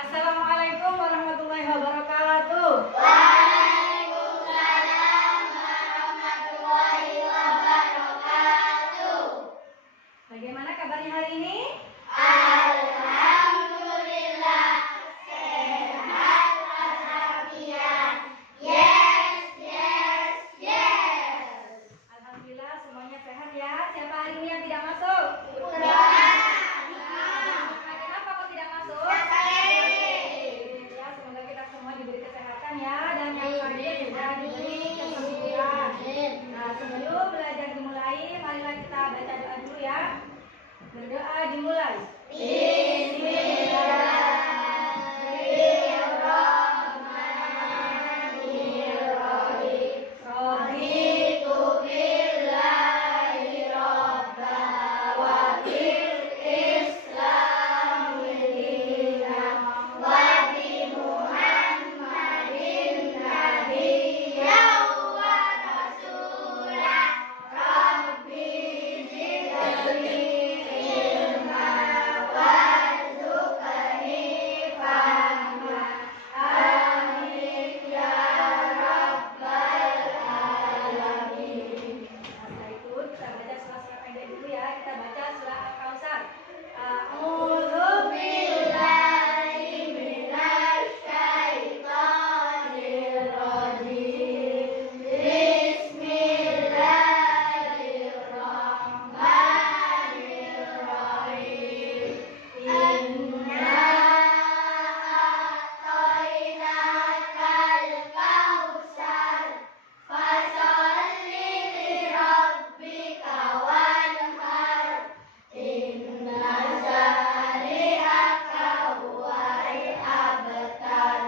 Assalamualaikum warahmatullahi wabarakatuh. Waalaikumsalam warahmatullahi wabarakatuh. Bagaimana kabarnya hari ini? Alhamdulillah, sehat walafiat. Yes, yes, yes. Alhamdulillah semuanya sehat ya. Siapa hari ini yang tidak masuk? Udah. Kenapa kok tidak masuk? Ya, semoga kita semua diberi kesehatan ya, dan yang sakit juga diberi kesembuhan. Nah, sebelum belajar dimulai, marilah kita baca doa dulu ya. Berdoa dimulai. Bismillahirrahmanirrahim. Raditu billahi rabba wa bil islami dinan wa bi Muhammadin nabiyyan wa rasula. Rabbi zidni ilma warzuqni fahma. Amin ya rabbal alamin. Setelah itu kita baca surah-surah pendek dulu ya. Kita baca surah Al-Kautsar. A'udzu Billahi minasyaitonir rajim. Bismillahirrahmanirrahim. Inna a'tainakal kautsar fasholli lirabbika wanhar. Inna syani'aka huwal abtar.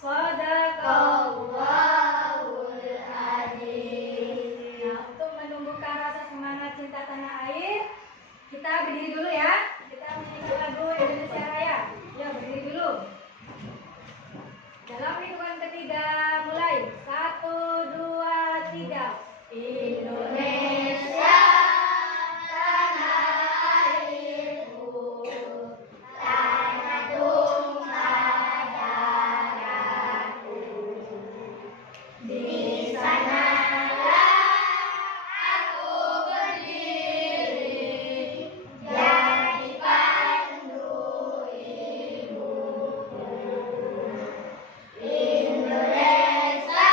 Shadaqallahul azim. Nah, untuk menumbuhkan rasa semangat cinta tanah air, kita berdiri dulu ya. Kita menyanyi lagu Indonesia Raya. Ya, berdiri dulu. Dalam hitungan ketiga, mulai. 1, 2, 3. Indonesia tanah airku, tanah tumpah darahku. Di sanalah aku berdiri, jadi pandu ibuku. Indonesia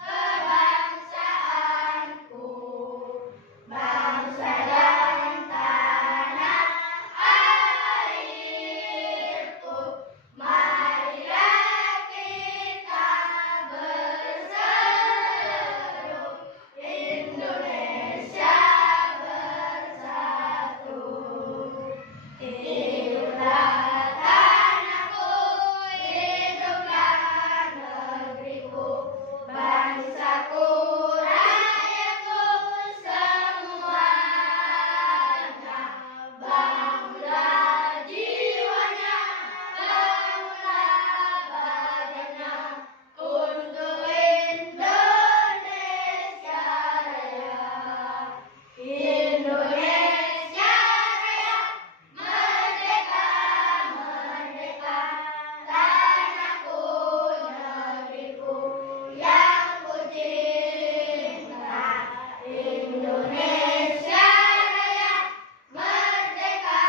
kebangsaanku, bangsa dan tanah airku. Marilah kita berseru, Indonesia bersatu. Hiduplah tanahku, hiduplah negeriku, bangsaku, rakyatku semuanya. Bangunlah jiwanya, bangunlah badannya untuk Indonesia Raya. Indonesia Raya, merdeka, merdeka, tanahku, negeriku yang ku cinta. Indonesia Raya, merdeka,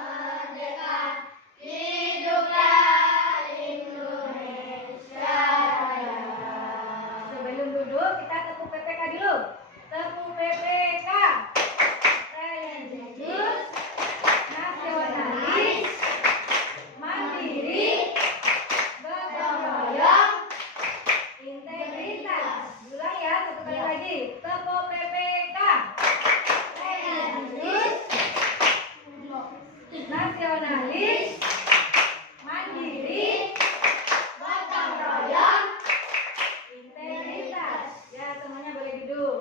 merdeka, hiduplah Indonesia Raya. Sebelum duduk, kita tepuk PPK dulu. Tepuk PPK. Religius, nasionalis, mandiri, gotong royong, integritas. Ulang ya, satu kali lagi. Tepuk PPK. Religius, nasionalis, mandiri, Gotong royong. integritas. Ya, semuanya boleh duduk.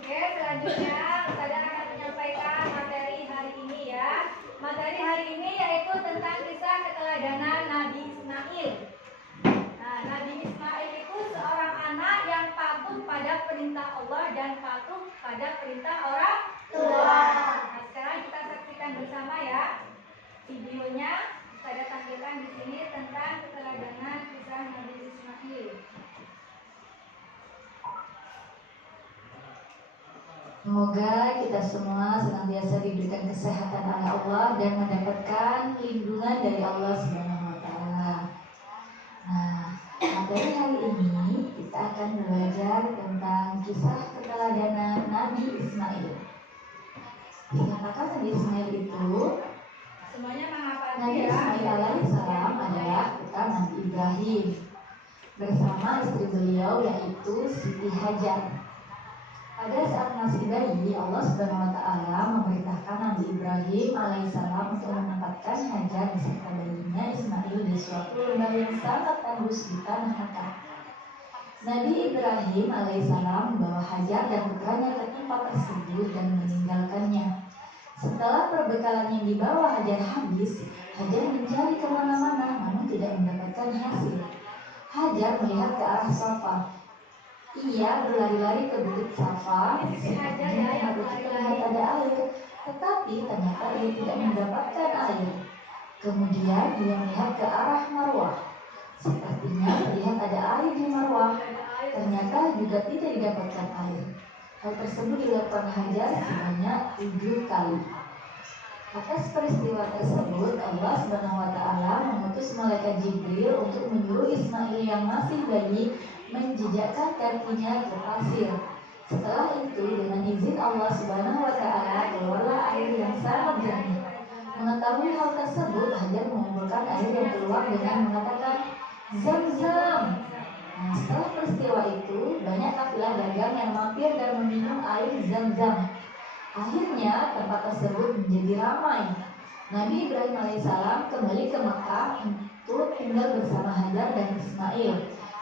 Oke, selanjutnya saya akan menyampaikan materi hari ini ya. Materi hari ini yaitu tentang kisah keteladanan Nabi Ismail. Nah, Nabi Ismail itu seorang anak yang patuh pada perintah Allah dan patuh pada perintah orang tua. Nah, sekarang kita saksikan bersama ya videonya. Ustazah menceritakan di sini tentang keteladanan kisah Nabi Ismail. Semoga kita semua senantiasa diberikan kesehatan oleh Allah dan mendapatkan lindungan dari Allah Subhanahu wa taala. Nah, materi hari ini kita akan belajar tentang kisah keteladanan Nabi Ismail. Dikatakan Nabi Ismail itu Semuanya menghafal Nabi Ismail alaihissalam adalah putra Nabi Ibrahim bersama istri beliau yaitu Siti Hajar. Pada saat masih bayi, Allah Subhanahu wa taala memerintahkan Nabi Ibrahim alaihissalam untuk menempatkan Hajar beserta bayinya Ismail di suatu lembah yang sangat tandus di tanah Mekah. Nabi Ibrahim alaihissalam membawa Hajar dan putranya ke tempat tersebut dan meninggalkannya. Setelah perbekalan yang dibawa Hajar habis, Hajar mencari kemana-mana namun tidak mendapatkan hasil. Hajar melihat ke arah Safa. Ia berlari-lari ke bukit Safa, sepertinya untuk terlihat ada air, tetapi ternyata ia tidak mendapatkan air. Kemudian ia melihat ke arah Marwah. Sepertinya terlihat ada air di Marwah, ternyata juga tidak didapatkan air. Hal tersebut dilakukan Hajar sebanyak 7 kali. Atas peristiwa tersebut, Allah Subhanahu wa taala mengutus malaikat Jibril untuk menyuruh Ismail yang masih bayi menjejakkan kakinya ke pasir. Setelah itu, dengan izin Allah Subhanahu wa taala, keluarlah air yang sangat jernih. Mengetahui hal tersebut, Hajar mengumpulkan air yang keluar dengan mengatakan, "Zam-zam." Nah, setelah peristiwa itu, banyak kafilah dagang yang mampir dan meminum air Zam-zam. Akhirnya tempat tersebut menjadi ramai. Nabi Ibrahim alaihissalam kembali ke Makkah untuk tinggal bersama Hajar dan Ismail.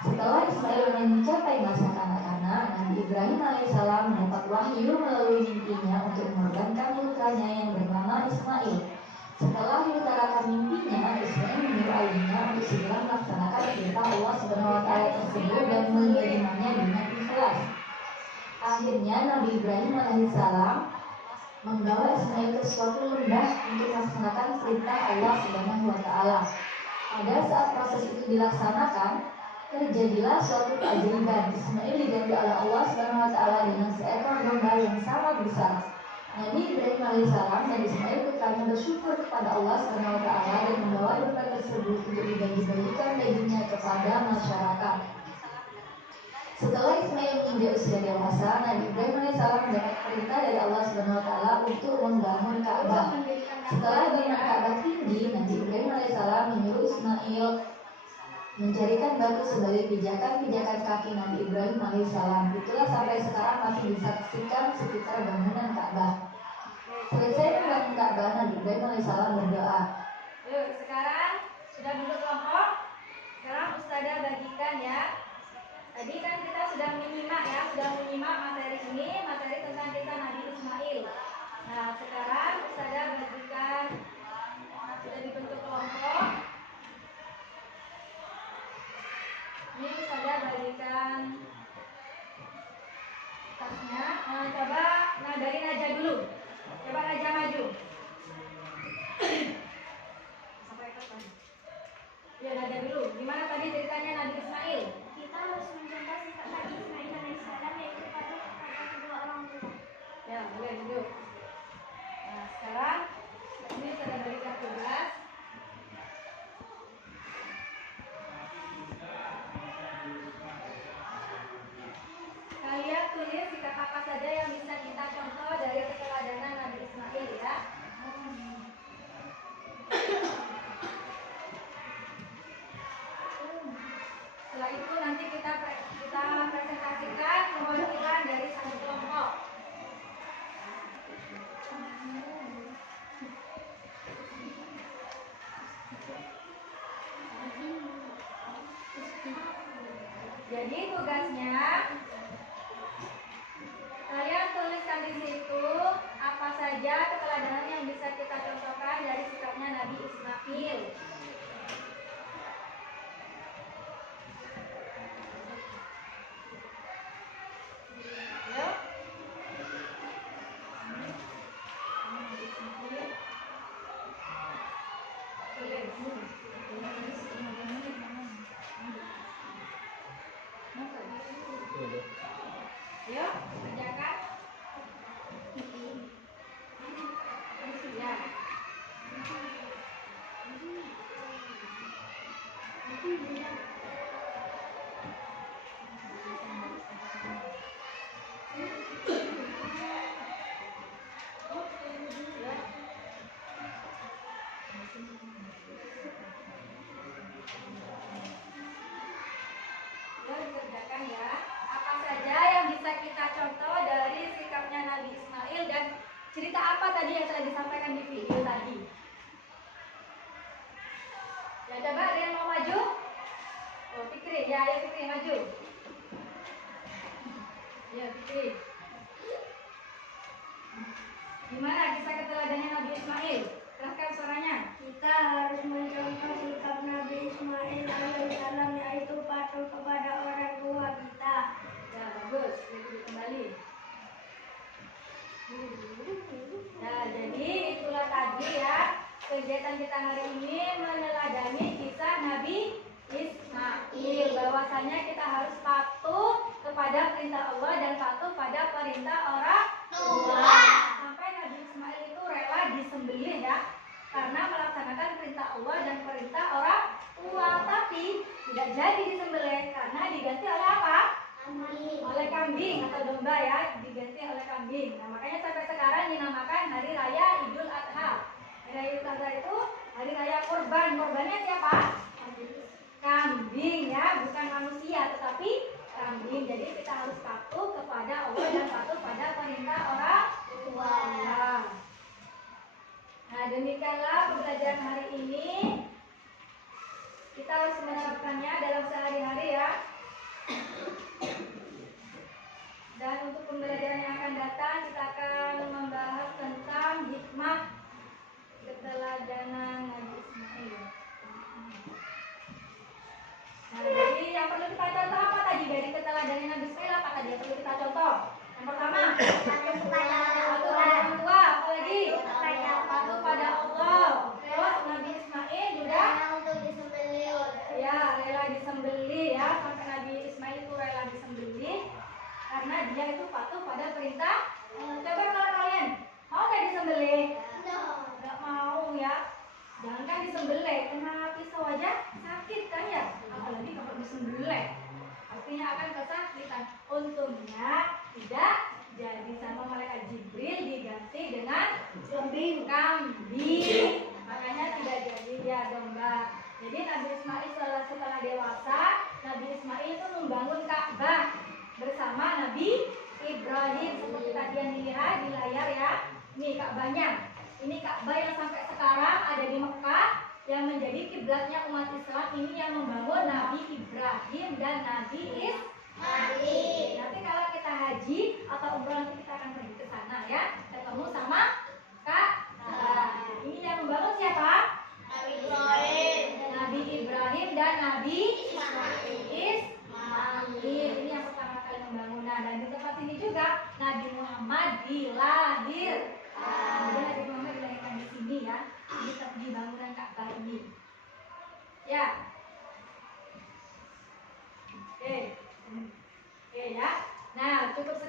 Setelah Ismail mencapai masa kanak-kanak, Nabi Ibrahim alaihissalam mendapat wahyu melalui mimpinya untuk mengorbankan putranya yang bernama Ismail. Setelah diutarakan mimpinya, Ismail menyuruh ayahnya untuk segera melaksanakan perintah Allah Subhanahu wa taala tersebut dan menerimanya dengan ikhlas. Akhirnya Nabi Ibrahim alaihissalam membawa Ismail ke suatu lembah untuk melaksanakan perintah Allah Subhanahu wa taala. Pada saat proses itu dilaksanakan, terjadilah suatu keajaiban. Ismail diganti oleh Allah Subhanahu wa taala dengan seekor domba yang sangat besar. Nabi Ibrahim alaihissalam dan Ismail putranya bersyukur kepada Allah Subhanahu wa taala dan membawa domba tersebut untuk dibagi-bagikan dagingnya kepada masyarakat. Setelah Ismail menginjak usia dewasa, Nabi Ibrahim alaihissalam mendapat perintah dari Allah Subhanahu wa taala untuk membangun Ka'bah. Setelah bangunan Ka'bah tinggi, Nabi Ibrahim alaihissalam menyuruh Ismail mencarikan batu sebagai pijakan-pijakan kaki Nabi Ibrahim alaihissalam. Itulah sampai sekarang masih disaksikan sekitar bangunan Ka'bah. Selesai membangun Ka'bah, Nabi Ibrahim alaihissalam berdoa. Yuk, sekarang sudah duduk kelompok. Sekarang Ustazah bagikan ya. Tadi kan kita sudah menyimak materi ini, materi tentang kisah Nabi Ismail. Nah, sekarang Ustazah bagikan, sudah dibentuk kelompok. Ini Ustazah bagikan tasnya. Coba dari Najah dulu. Coba Najah maju. Sampai kapan? Ya, Najah dulu. Gimana tadi ceritanya Nabi Ismail? Kita harus mencontoh sifat Nabi Ismail alaihissalam yaitu patuh kepada kedua orang tua. Ya, boleh duduk. Nah, sekarang ini saya berikan tugas. Kalian tulis sikap apa saja yang bisa kita contoh dari keteladanan Nabi Ismail ya. Setelah itu nanti kita presentasikan kewajiban dari satu kelompok. Jadi tugasnya kalian tuliskan di situ apa saja keteladanan yang bisa kita contohkan dari sikapnya Nabi Ismail. Yuk. Tulis. Dikerjakan ya. Apa saja yang bisa kita contoh dari sikapnya Nabi Ismail dan cerita apa tadi yang telah disampaikan di video tadi? Ya coba ada yang mau maju? Oh Fikri, ya ayo Fikri maju. Ya Fikri. Gimana kisah keteladannya Nabi Ismail? Keraskan suaranya. Kita harus mencontoh sikap Nabi Ismail alaihissalam, yaitu patuh kepada orang tua kita. Ya bagus, Fikri kembali. Ya jadi itulah tadi ya kegiatan kita hari ini meneladani kisah Nabi Ismail, bahwasanya kita harus patuh kepada perintah Allah dan patuh pada perintah orang tua. Sampai Nabi Ismail itu rela disembelih ya, karena melaksanakan perintah Allah dan perintah orang tua. Tapi tidak jadi disembelih karena diganti oleh apa? Oleh kambing atau domba ya, diganti oleh kambing. Nah makanya sampai sekarang dinamakan Hari Raya Idul Adha. Hari Raya Idul Adha itu hari raya kurban. Kurbannya siapa? Kambing ya, bukan manusia tetapi kambing. Jadi kita harus patuh kepada Allah dan patuh pada perintah orang tua. Nah demikianlah pembelajaran hari ini. Kita harus menerapkannya dalam sehari-hari ya. Dan untuk pembelajaran yang akan datang kita akan membahas tentang hikmah keteladanan Nabi Ismail. Nah, jadi yang perlu kita contoh apa tadi dari keteladanan Nabi Ismail? Apa tadi yang perlu kita contoh? Yang pertama, patuh pada orang tua, apalagi patuh pada Allah. Terus Nabi Ismail juga ya rela disembelih ya, sampai Nabi Ismail itu rela disembelih karena dia itu patuh pada perintah. Coba kalau kalian mau nggak disembelih? Nggak mau ya. Jangankan disembelih, kena pisau aja sakit kan ya, apalagi kalau disembelih pastinya akan kesakitan. Untungnya tidak jadi sama malaikat Jibril, diganti dengan kambing. Makanya tidak jadi dia domba. Jadi Nabi Ismail setelah dewasa, Nabi Ismail itu membangun Ka'bah bersama Nabi Ibrahim, seperti tadi yang dilihat di layar ya. Ini Ka'bahnya. Ini Ka'bah yang sampai sekarang ada di Mekah, yang menjadi kiblatnya umat Islam. Ini yang membangun Nabi Ibrahim dan Nabi Ismail. Nanti kalau kita haji atau umroh nanti kita akan pergi ke sana ya, ketemu sama Ka'bah. Ini yang membangun siapa? Nabi Ibrahim dan Nabi Ismail. Ini yang pertama kali membangun. Nah, dan di tempat ini juga Nabi Muhammad dilahirkan. Jadi Nabi Muhammad dilahirkan di sini ya, di bangunan Ka'bah ini. Ya. Oke ya. Nah, cukup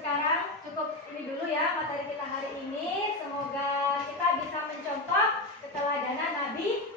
ini dulu ya materi kita hari ini. Semoga kita bisa mencontoh keteladanan Nabi